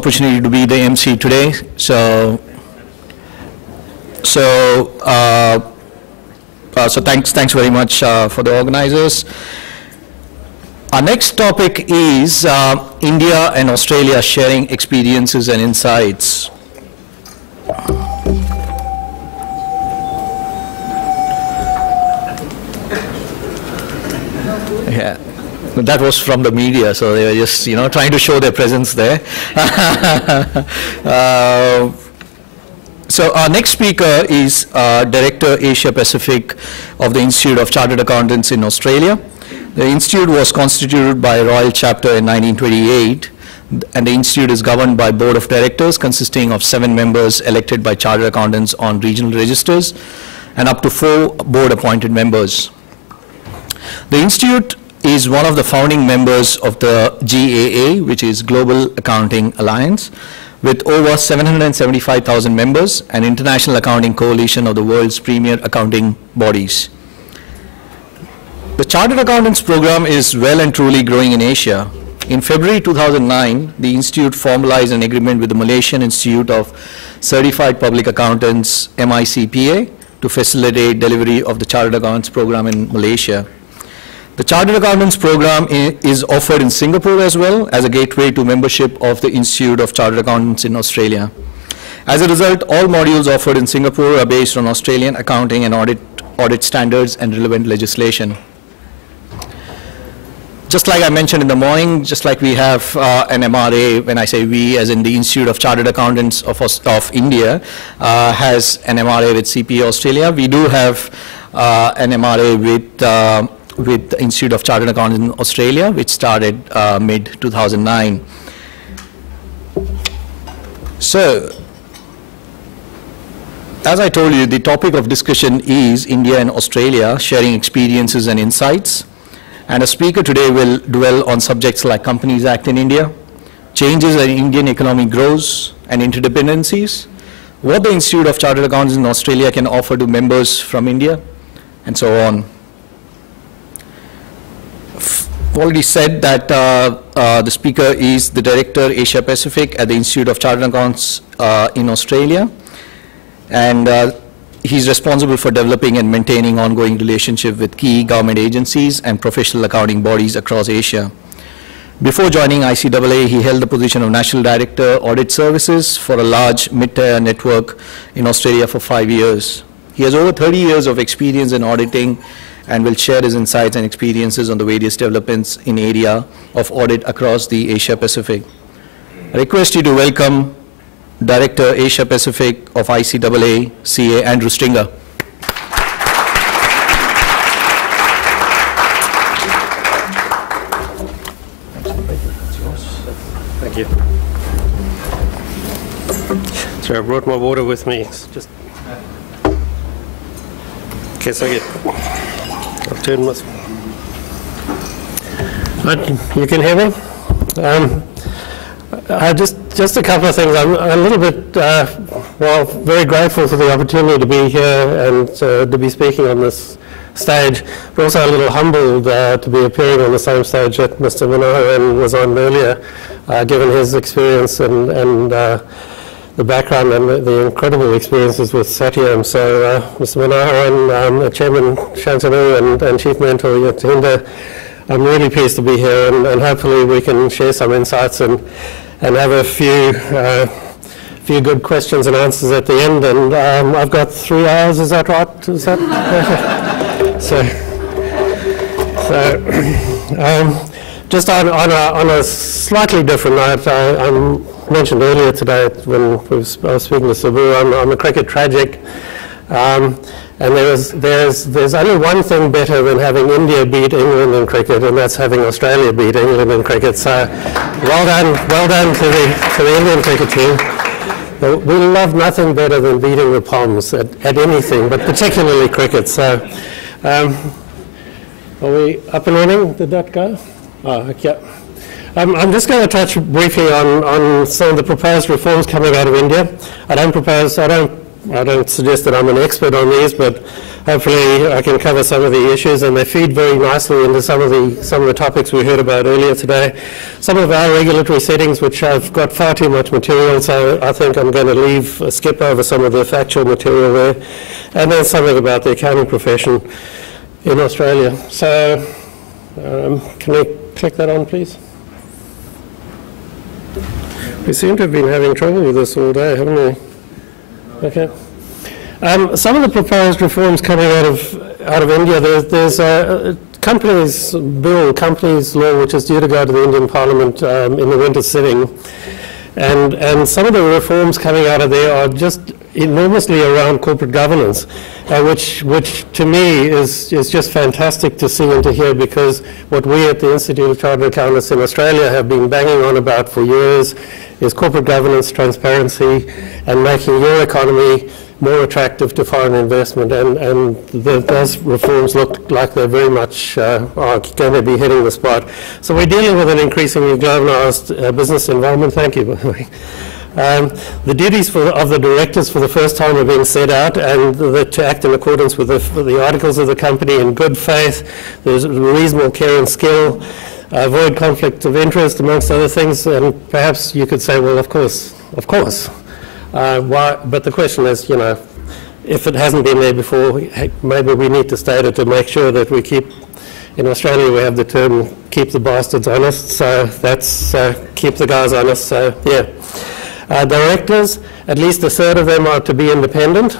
opportunity to be the MC today. So thanks very much for the organizers. Our next topic is India and Australia sharing experiences and insights. Yeah, that was from the media, so they were just, trying to show their presence there. So our next speaker is Director Asia Pacific of the Institute of Chartered Accountants in Australia. The institute was constituted by a royal chapter in 1928, and the institute is governed by a board of directors consisting of 7 members elected by chartered accountants on regional registers and up to 4 board appointed members. The institute is one of the founding members of the GAA, which is Global Accounting Alliance, with over 775,000 members, an international accounting coalition of the world's premier accounting bodies. The Chartered Accountants program is well and truly growing in Asia. In February 2009, the institute formalized an agreement with the Malaysian Institute of Certified Public Accountants, MICPA, to facilitate delivery of the Chartered Accountants program in Malaysia. The Chartered Accountants program is offered in Singapore as well as a gateway to membership of the Institute of Chartered Accountants in Australia. As a result, all modules offered in Singapore are based on Australian accounting and audit standards and relevant legislation. Just like I mentioned in the morning, just like we have an MRA, when I say we, as in the Institute of Chartered Accountants of India has an MRA with CPA Australia, we do have an MRA with the Institute of Chartered Accountants in Australia, which started mid-2009. So, as I told you, the topic of discussion is India and Australia sharing experiences and insights. And a speaker today will dwell on subjects like Companies Act in India, changes as Indian economy grows and interdependencies, what the Institute of Chartered Accountants in Australia can offer to members from India, and so on. I've already said that the speaker is the Director Asia Pacific at the Institute of Chartered Accountants in Australia, and he's responsible for developing and maintaining ongoing relationship with key government agencies and professional accounting bodies across Asia. Before joining ICAI, he held the position of National Director Audit Services for a large mid-tier network in Australia for 5 years. He has over 30 years of experience in auditing and will share his insights and experiences on the various developments in area of audit across the Asia Pacific. I request you to welcome Director Asia Pacific of ICAI, CA Andrew Stringer. Thank you. So I brought my water with me. It's just okay, so I'll turn my. You can hear me? Just a couple of things. I'm a little bit, very grateful for the opportunity to be here and to be speaking on this stage, but also a little humbled to be appearing on the same stage that Mr. Manoharan was on earlier, given his experience and the background and the incredible experiences with Satyam. So, Mr. Manoharan, Chairman Shantanu and Chief Mentor Yatinder, I'm really pleased to be here, and hopefully we can share some insights and have a few good questions and answers at the end. And I've got 3 hours. Is that right? Is that just on a slightly different note, I mentioned earlier today when I was speaking to Sabu, I'm a cricket tragic. And there's only one thing better than having India beat England in cricket, and that's having Australia beat England in cricket. So, well done to the Indian cricket team. We love nothing better than beating the Poms at anything, but particularly cricket. So, are we up and running? Did that go? Oh, okay. I'm just going to touch briefly on some of the proposed reforms coming out of India. I don't I don't suggest that I'm an expert on these, but hopefully I can cover some of the issues, and they feed very nicely into some of the topics we heard about earlier today. Some of our regulatory settings, which I've got far too much material, so I think I'm going to skip over some of the factual material there, and then something about the accounting profession in Australia. So can we click that on, please? We seem to have been having trouble with this all day, haven't we? Okay. Some of the proposed reforms coming out of India, there's a companies law, which is due to go to the Indian Parliament in the winter sitting, and some of the reforms coming out of there are just enormously around corporate governance, which to me is just fantastic to see and to hear, because what we at the Institute of Chartered Accountants in Australia have been banging on about for years is corporate governance, transparency, and making your economy more attractive to foreign investment, and those reforms look like they very much are going to be hitting the spot. So we're dealing with an increasingly globalized business environment. Thank you, by the way. The duties of the directors for the first time are being set out, and to act in accordance with the articles of the company in good faith. There's reasonable care and skill, avoid conflict of interest, amongst other things. And perhaps you could say, well, of course. Why? But the question is, you know, if it hasn't been there before, maybe we need to state it to make sure that we keep. In Australia, we have the term "keep the bastards honest," so that's keep the guys honest. So yeah. Directors, at least a third of them are to be independent.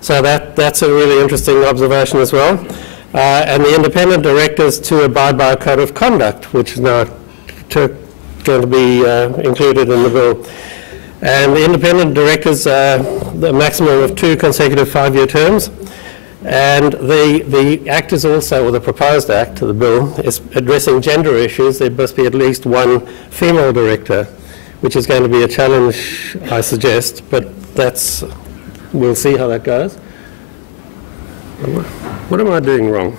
So that's a really interesting observation as well. And the independent directors to abide by a code of conduct, which is now going to be included in the bill. And the independent directors, the maximum of 2 consecutive 5-year terms. And the act is also, or the proposed act to the bill, is addressing gender issues. There must be at least 1 female director, which is going to be a challenge, I suggest, but we'll see how that goes. What am I doing wrong?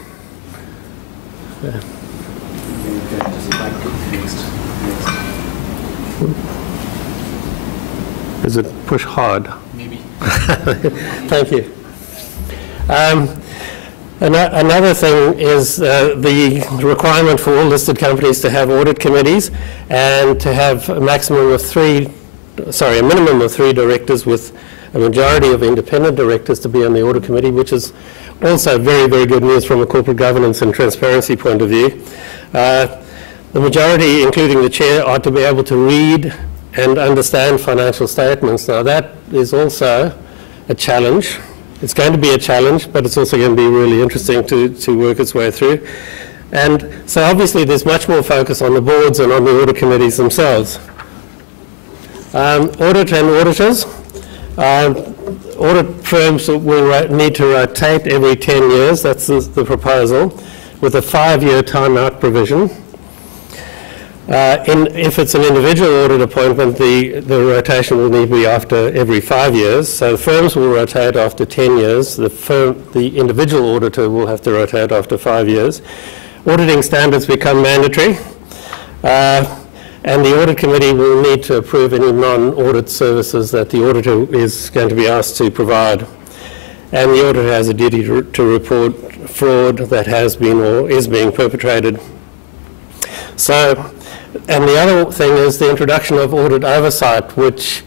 Yeah. Does it push hard? Maybe. Thank you. Another thing is the requirement for all listed companies to have audit committees and to have a minimum of 3 directors, with a majority of independent directors to be on the audit committee, which is also very, very good news from a corporate governance and transparency point of view. The majority, including the chair, are to be able to read and understand financial statements. Now that is also a challenge. It's going to be a challenge, but it's also going to be really interesting to work its way through. And so obviously there's much more focus on the boards and on the audit committees themselves. Audit and auditors. Audit firms will need to rotate every 10 years. That's the proposal, with a 5-year timeout provision. If it's an individual audit appointment, the rotation will need to be after every 5 years. So the firms will rotate after 10 years. The individual auditor will have to rotate after 5 years. Auditing standards become mandatory. And the audit committee will need to approve any non-audit services that the auditor is going to be asked to provide. And the auditor has a duty to report fraud that has been or is being perpetrated. So, and the other thing is the introduction of audit oversight, which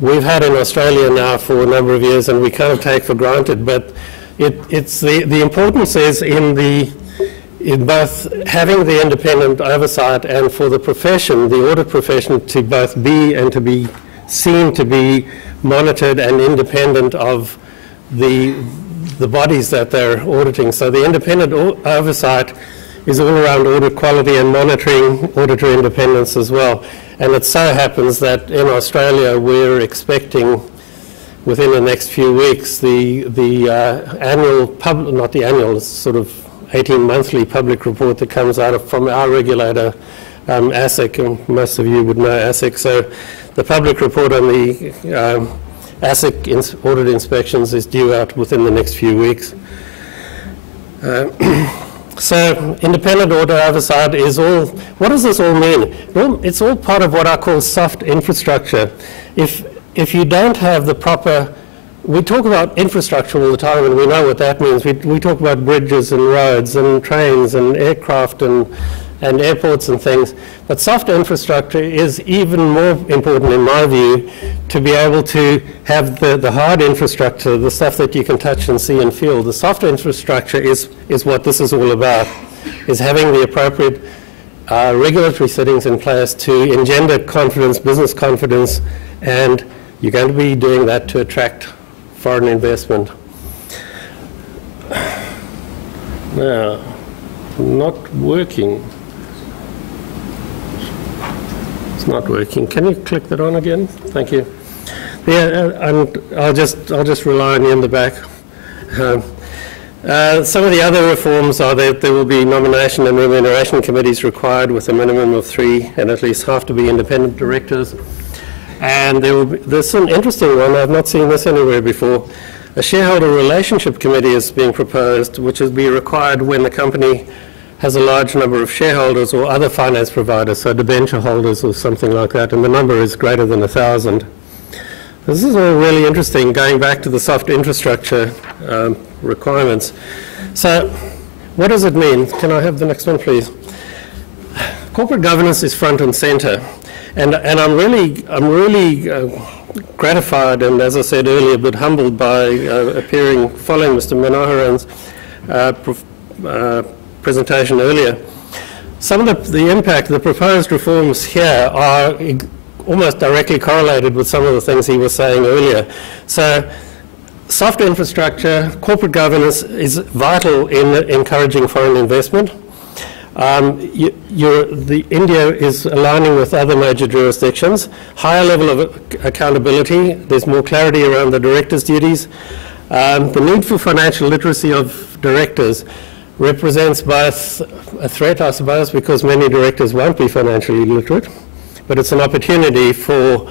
we've had in Australia now for a number of years, and we kind of take for granted. But it's the importance is in both having the independent oversight and for the profession, the audit profession, to both be and to be seen to be monitored and independent of the bodies that they're auditing. So the independent oversight is all around audit quality and monitoring auditor independence as well. And it so happens that in Australia we're expecting within the next few weeks the annual, not the annual, sort of 18-monthly public report that comes out from our regulator, ASIC, and most of you would know ASIC. So the public report on the ASIC audit inspections is due out within the next few weeks. So independent audit oversight is all, what does this all mean? Well, it's all part of what I call soft infrastructure. If you don't have the proper we talk about infrastructure all the time, and we know what that means. We talk about bridges and roads and trains and aircraft and airports and things. But soft infrastructure is even more important, in my view, to be able to have the hard infrastructure, the stuff that you can touch and see and feel. The soft infrastructure is what this is all about, is having the appropriate regulatory settings in place to engender confidence, business confidence, and you're going to be doing that to attract foreign investment. Now, not working. It's not working. Can you click that on again? Thank you. Yeah, I'll just rely on you in the back. Some of the other reforms are that there will be nomination and remuneration committees required with a minimum of 3 and at least have to be independent directors. And there's an interesting one, I've not seen this anywhere before. A shareholder relationship committee is being proposed, which will be required when the company has a large number of shareholders or other finance providers, so debenture holders or something like that, and the number is greater than 1,000. This is all really interesting, going back to the soft infrastructure requirements. So what does it mean? Can I have the next one, please? Corporate governance is front and center. And I'm really gratified and, as I said earlier, a bit humbled by appearing following Mr. Manoharan's presentation earlier. Some of the impact, the proposed reforms here are almost directly correlated with some of the things he was saying earlier. So soft infrastructure, corporate governance is vital in encouraging foreign investment. India is aligning with other major jurisdictions, higher level of accountability, there's more clarity around the directors' duties. The need for financial literacy of directors represents both a threat, I suppose, because many directors won't be financially literate, but it's an opportunity for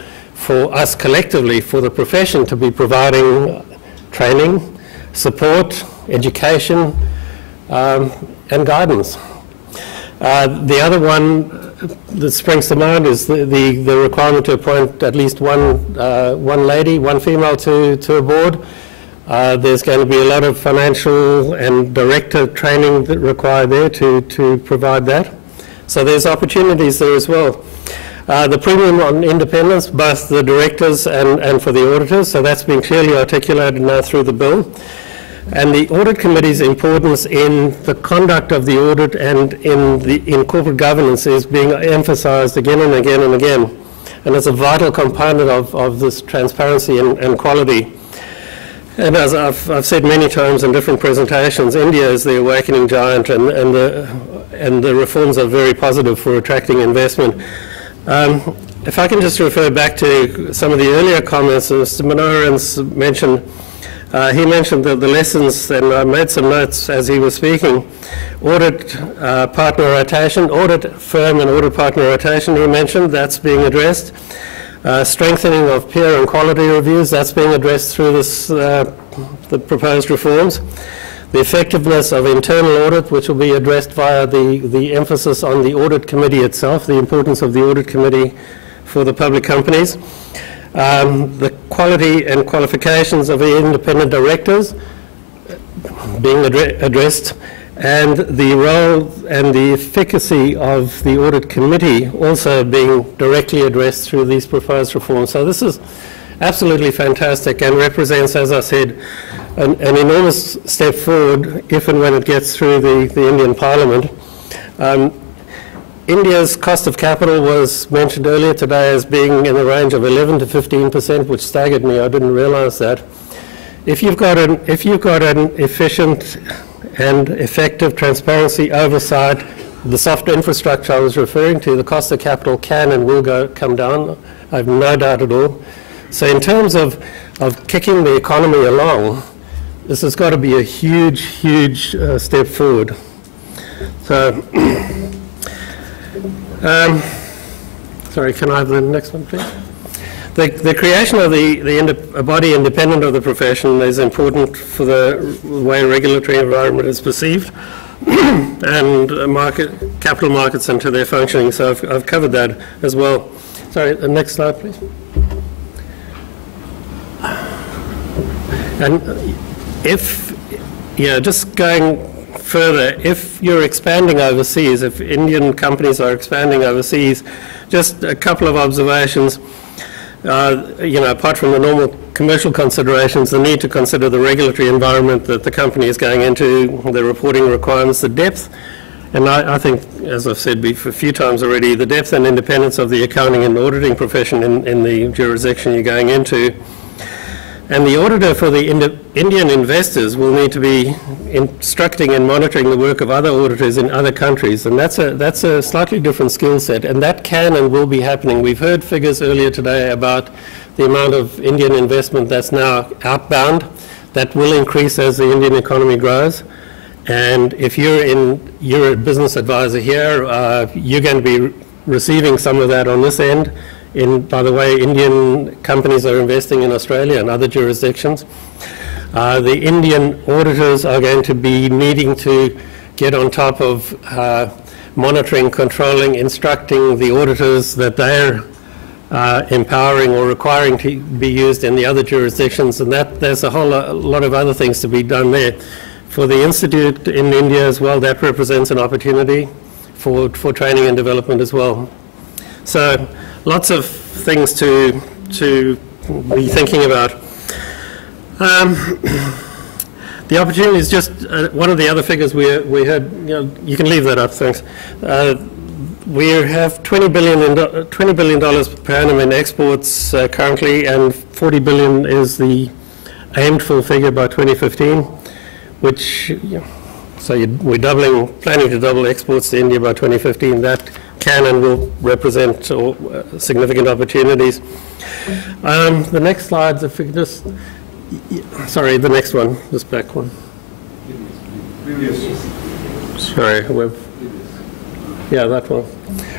us collectively, for the profession, to be providing training, support, education, and guidance. The other one that springs to mind is the requirement to appoint at least one lady, one female to a board. There's going to be a lot of financial and director training that required there to provide that. So there's opportunities there as well. The premium on independence, both the directors and for the auditors, so that's been clearly articulated now through the bill. And the audit committee's importance in the conduct of the audit and in corporate governance is being emphasised again and again and again. And it's a vital component of this transparency and quality. And as I've said many times in different presentations, India is the awakening giant, and the reforms are very positive for attracting investment. If I can just refer back to some of the earlier comments, Mr. Manoharan's mentioned. He mentioned the lessons, and I made some notes as he was speaking. Audit partner rotation, audit firm and audit partner rotation, he mentioned, that's being addressed. Strengthening of peer and quality reviews, that's being addressed through this, the proposed reforms. The effectiveness of internal audit, which will be addressed via the emphasis on the audit committee itself, the importance of the audit committee for the public companies. The quality and qualifications of the independent directors being addressed, and the role and the efficacy of the audit committee also being directly addressed through these proposed reforms. So this is absolutely fantastic and represents, as I said, an enormous step forward if and when it gets through the Indian Parliament. India's cost of capital was mentioned earlier today as being in the range of 11 to 15%, which staggered me. I didn't realise that. If you've got an efficient and effective transparency oversight, the soft infrastructure I was referring to, the cost of capital can and will come down. I have no doubt at all. So in terms of kicking the economy along, this has got to be a huge, huge step forward. So. Sorry, can I have the next one, please? The creation of a body independent of the profession is important for the way regulatory environment is perceived and capital markets into their functioning. So I've covered that as well. Sorry, the next slide, please. And if, just going further, if you're expanding overseas, if Indian companies are expanding overseas, just a couple of observations. Apart from the normal commercial considerations, the need to consider the regulatory environment that the company is going into, the reporting requirements, the depth, and I think, as I've said a few times already, the depth and independence of the accounting and auditing profession in the jurisdiction you're going into. And the auditor for the Indian investors will need to be instructing and monitoring the work of other auditors in other countries, and that's a slightly different skill set, and that can and will be happening. We've heard figures earlier today about the amount of Indian investment that's now outbound. That will increase as the Indian economy grows, and if you're a business advisor here, you're going to be receiving some of that on this end. By the way, Indian companies are investing in Australia and other jurisdictions. The Indian auditors are going to be needing to get on top of monitoring, controlling, instructing the auditors that they're empowering or requiring to be used in the other jurisdictions, and there's a whole lot of other things to be done there. For the Institute in India as well, that represents an opportunity for training and development as well. So lots of things to be thinking about. The opportunity is just one of the other figures we had. You can leave that up, thanks. We have $20 billion per annum in exports currently, and $40 billion is the aimed for figure by 2015, which, so we're planning to double exports to India by 2015. That can and will represent significant opportunities. The next slides, if we could just, sorry, the next one, this back one. Sorry, yeah, that one.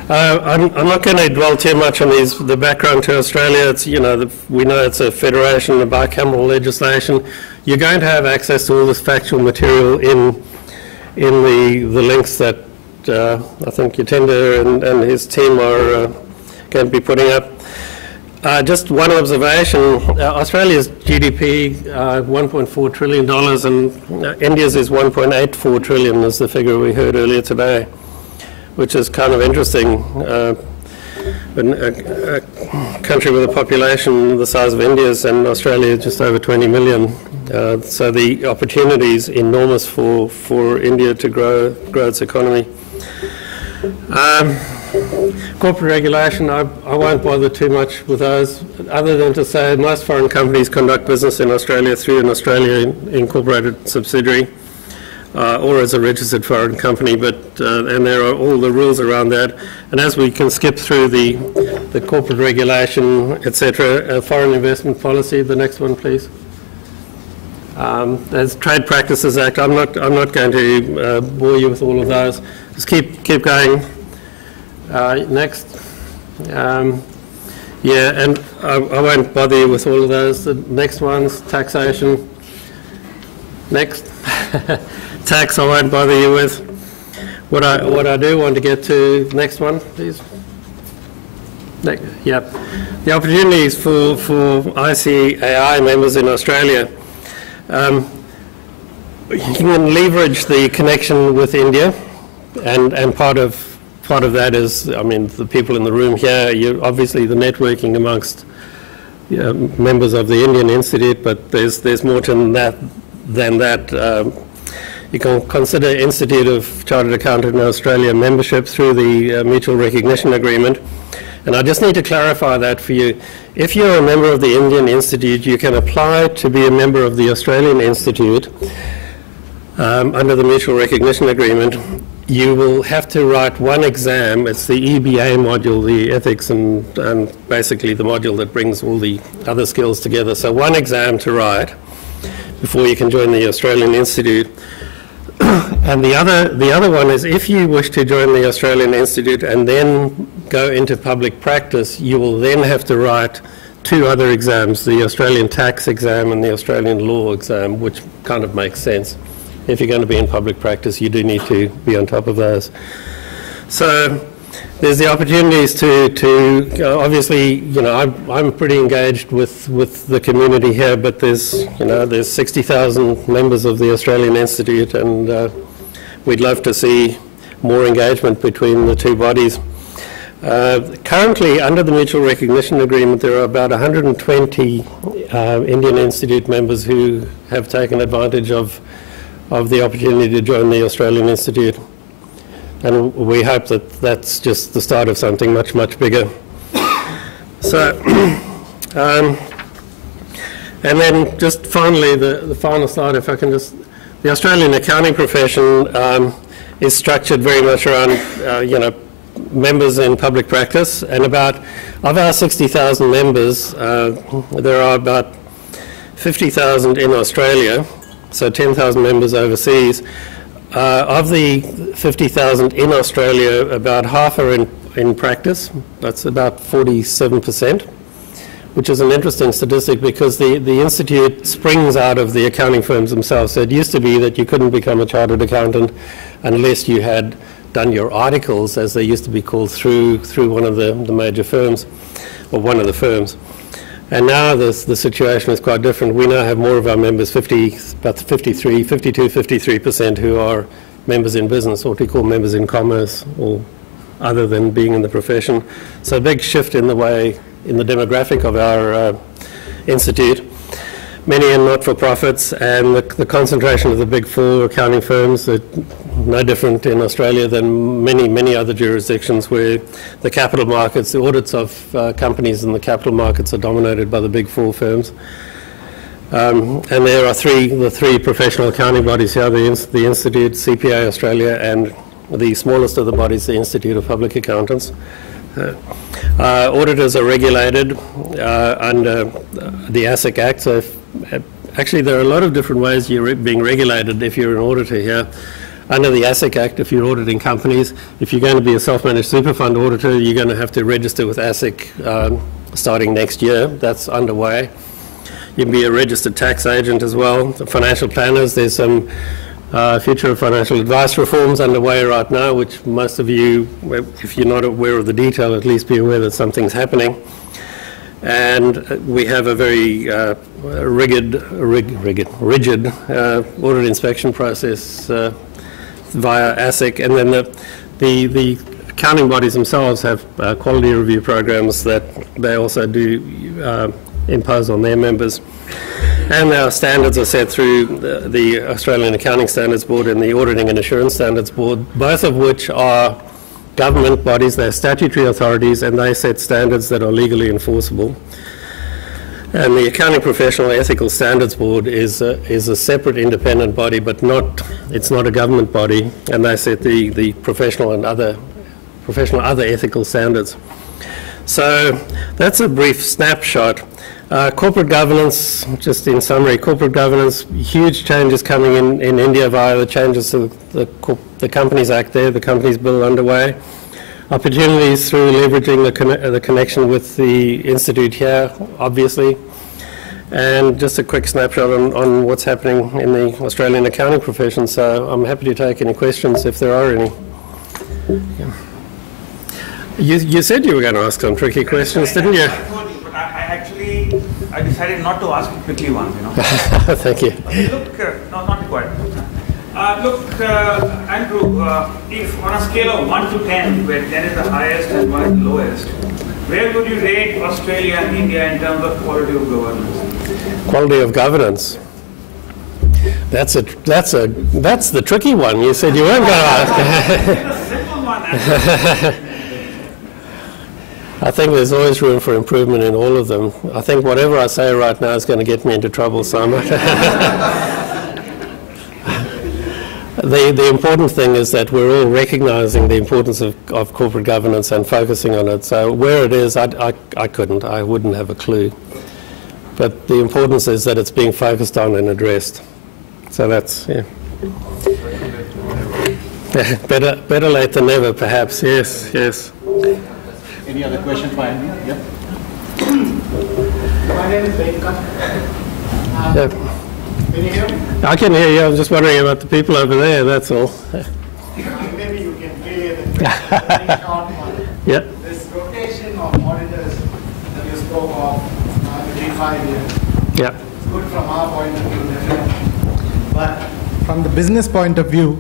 I'm not going to dwell too much on the background to Australia. It's, we know it's a federation, a bicameral legislation. You're going to have access to all this factual material in the links that I think Yatender and his team are going to be putting up. Just one observation, Australia's GDP, $1.4 trillion, and India's is $1.84 trillion is the figure we heard earlier today, which is kind of interesting. A country with a population the size of India's, and Australia is just over 20 million. So the opportunity is enormous for India to grow its economy. Corporate regulation, I won't bother too much with those, other than to say most foreign companies conduct business in Australia through an Australia incorporated subsidiary or as a registered foreign company, and there are all the rules around that. And as we can skip through the corporate regulation, etc., foreign investment policy, the next one, please. There's Trade Practices Act. I'm not going to bore you with all of those. Just keep going. Next. Yeah, and I won't bother you with all of those. The next one's taxation. Next. Tax I won't bother you with. What I do want to get to, next one, please. Yep. The opportunities for ICAI members in Australia. You can leverage the connection with India, and part of that is, I mean, the people in the room here, obviously the networking amongst members of the Indian Institute, but there's more to that than that. You can consider Institute of Chartered Accountant in Australia membership through the Mutual Recognition Agreement. And I just need to clarify that for you. If you're a member of the Indian Institute, you can apply to be a member of the Australian Institute under the Mutual Recognition Agreement. You will have to write one exam. It's the EBA module, the ethics and basically the module that brings all the other skills together. So one exam to write before you can join the Australian Institute. And the other one is, if you wish to join the Australian Institute and then go into public practice, you will then have to write two other exams, the Australian tax exam and the Australian law exam, which kind of makes sense. If you're going to be in public practice, you do need to be on top of those. So there's the opportunities to obviously, you know, I'm pretty engaged with the community here, but there's 60,000 members of the Australian Institute, and we'd love to see more engagement between the two bodies. Currently, under the Mutual Recognition Agreement, there are about 120 Indian Institute members who have taken advantage of the opportunity to join the Australian Institute. And we hope that that's just the start of something much, much bigger. So, and then just finally, the final slide, if I can just, the Australian accounting profession is structured very much around, members in public practice, and of our 60,000 members, there are about 50,000 in Australia, so 10,000 members overseas. Of the 50,000 in Australia, about half are in practice. That's about 47%, which is an interesting statistic because the Institute springs out of the accounting firms themselves. So it used to be that you couldn't become a chartered accountant unless you had done your articles, as they used to be called, through one of the major firms, or one of the firms. And now the situation is quite different. We now have more of our members, about 53% who are members in business, or what we call members in commerce, or other than being in the profession. So a big shift in the demographic of our institute. Many are not-for-profits, and the concentration of the big four accounting firms are no different in Australia than many other jurisdictions where the capital markets, the audits of companies in the capital markets are dominated by the big four firms. And there are the three professional accounting bodies here, the Institute, CPA Australia, and the smallest of the bodies, the Institute of Public Accountants. Auditors are regulated under the ASIC Act. So actually, there are a lot of different ways you're being regulated if you're an auditor here. Under the ASIC Act, if you're auditing companies, if you're going to be a self-managed super fund auditor, you're going to have to register with ASIC starting next year. That's underway. You can be a registered tax agent as well. The financial planners, there's some future of financial advice reforms underway right now, which most of you, if you're not aware of the detail, at least be aware that something's happening. And we have a very rigid audit inspection process via ASIC, and then the accounting bodies themselves have quality review programs that they also do impose on their members. And our standards are set through the Australian Accounting Standards Board and the Auditing and Assurance Standards Board, both of which are government bodies. They're statutory authorities, and they set standards that are legally enforceable. And the Accounting Professional Ethical Standards Board is a separate independent body, but it's not a government body, and they set the professional other ethical standards. So that's a brief snapshot. Corporate governance, just in summary, corporate governance, huge changes coming in India via the changes to the Companies Act there, the Companies Bill underway. Opportunities through leveraging the connection with the Institute here, obviously. And just a quick snapshot on what's happening in the Australian accounting profession. So I'm happy to take any questions if there are any. Yeah. You said you were going to ask some tricky questions, didn't you? I decided not to ask quickly ones, Thank you. Look, no, not required. Andrew, if on a scale of 1 to 10, where 10 is the highest and 1 is the lowest, where would you rate Australia and India in terms of quality of governance? Quality of governance. That's the tricky one. You said you weren't going to ask. It's a simple one. I think there's always room for improvement in all of them. I think whatever I say right now is going to get me into trouble, so much. The important thing is that we're all recognizing the importance of corporate governance and focusing on it. So where it is, I wouldn't have a clue. But the importance is that it's being focused on and addressed. So that's, yeah. Better late than never, perhaps. Yes, yes. Any other question for Andy? Yeah. My name is Venkat. Yeah. Can you hear me? I can hear you. I was just wondering about the people over there, that's all. Maybe you can clear the very short one. Yeah. This rotation of auditors that you spoke of every 5 years. Yeah. It's good from our point of view, definitely. But from the business point of view,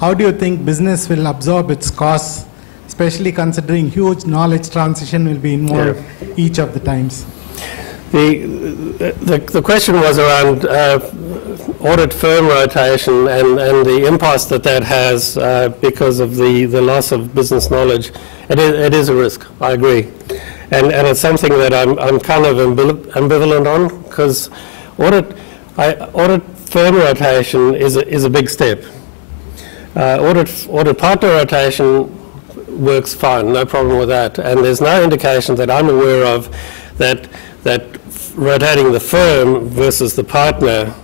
how do you think business will absorb its costs, especially considering huge knowledge transition will be involved each of the times? The question was around audit firm rotation and the impasse that has because of the loss of business knowledge. It is a risk, I agree. And it's something that I'm kind of ambivalent on, because audit firm rotation is a big step. Audit partner rotation works fine, no problem with that. And there's no indication that I'm aware of that rotating the firm versus the partner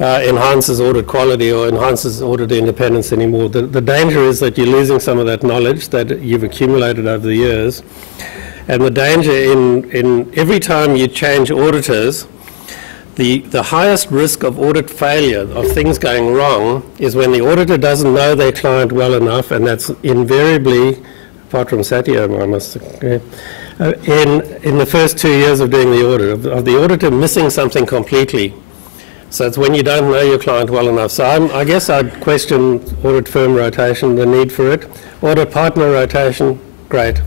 enhances audit quality or enhances audit independence anymore. The danger is that you're losing some of that knowledge that you've accumulated over the years. And the danger in every time you change auditors, the highest risk of audit failure, of things going wrong, is when the auditor doesn't know their client well enough, and that's invariably, apart from Satyam, I must agree, in the first 2 years of doing the audit, of the auditor missing something completely. So it's when you don't know your client well enough. So I guess I'd question audit firm rotation, the need for it. Audit partner rotation, great.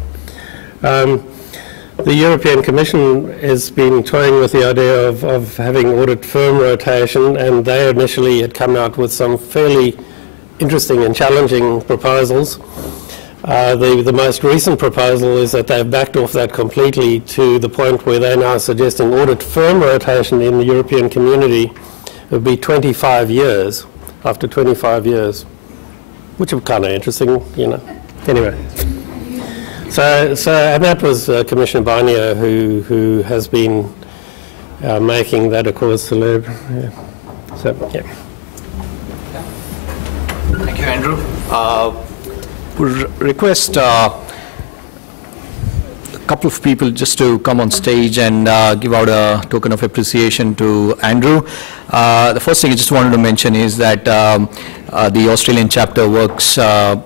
The European Commission has been toying with the idea of having audit firm rotation, and they initially had come out with some fairly interesting and challenging proposals. The most recent proposal is that they've backed off that completely to the point where they're now suggesting audit firm rotation in the European community would be 25 years, after 25 years, which is kind of interesting, you know. Anyway. So and that was Commissioner Barnier who has been making that a cause célèbre. Yeah. So, yeah. Thank you, Andrew. We'll request a couple of people just to come on stage and give out a token of appreciation to Andrew. The first thing I just wanted to mention is that the Australian chapter works as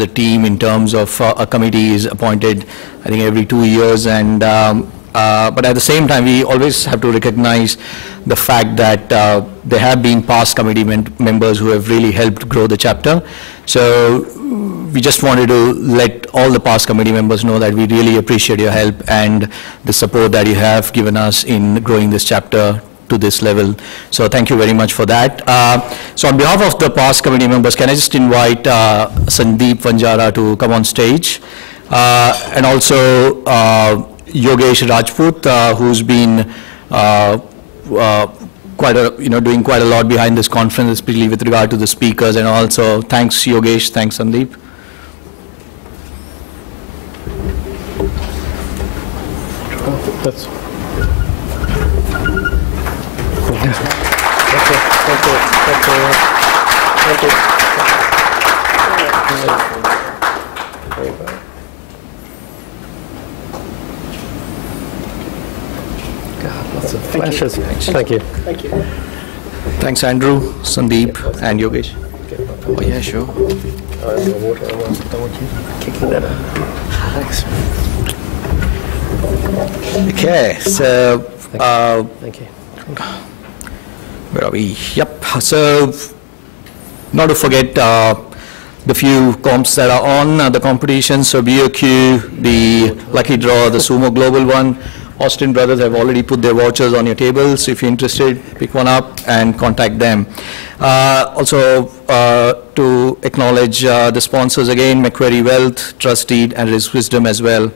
a team in terms of a committee is appointed, I think, every 2 years, and but at the same time we always have to recognize the fact that there have been past committee members who have really helped grow the chapter. So we just wanted to let all the past committee members know that we really appreciate your help and the support that you have given us in growing this chapter to this level. So thank you very much for that. So on behalf of the past committee members, can I just invite Sandeep Vanjara to come on stage, and also Yogesh Rajput, who's been doing quite a lot behind this conference, especially with regard to the speakers, and also thanks Yogesh, thanks Sandeep. That's lots of flashes. Thank you. Thank you. Thanks Andrew, Sandeep, and Yogesh. Oh yeah, sure. Kicking that up. Thanks. Okay, so Thank you. where are we? Yep. So not to forget the few comps that are on the competition. So BOQ, the Lucky Draw, the Sumo Global one. Austin Brothers have already put their vouchers on your tables. If you're interested, pick one up and contact them. Also, to acknowledge the sponsors again, Macquarie Wealth, Trustdeed, and Risk Wisdom as well.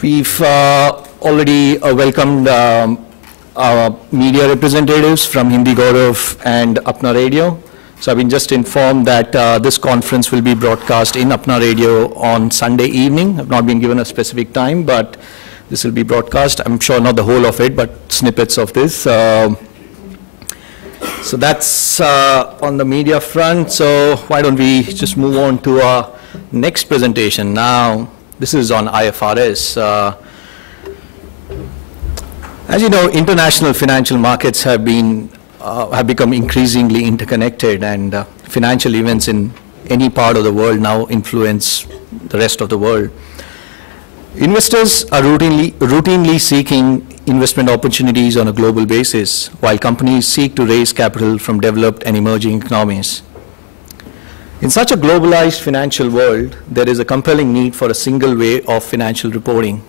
We've already welcomed our media representatives from Hindi Gaurav and Apna Radio. So I've been just informed that this conference will be broadcast in Apna Radio on Sunday evening. I've not been given a specific time, but this will be broadcast. I'm sure not the whole of it, but snippets of this. So that's on the media front. So why don't we just move on to our next presentation. Now, this is on IFRS. As you know, international financial markets have become increasingly interconnected, and financial events in any part of the world now influence the rest of the world. Investors are routinely seeking investment opportunities on a global basis, while companies seek to raise capital from developed and emerging economies. In such a globalized financial world, there is a compelling need for a single way of financial reporting.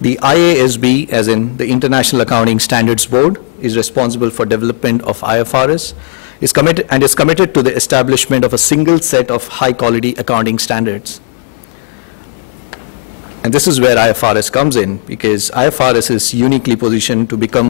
The IASB, as in the International Accounting Standards Board, is responsible for development of IFRS, is committed to the establishment of a single set of high-quality accounting standards. And this is where IFRS comes in, because IFRS is uniquely positioned to become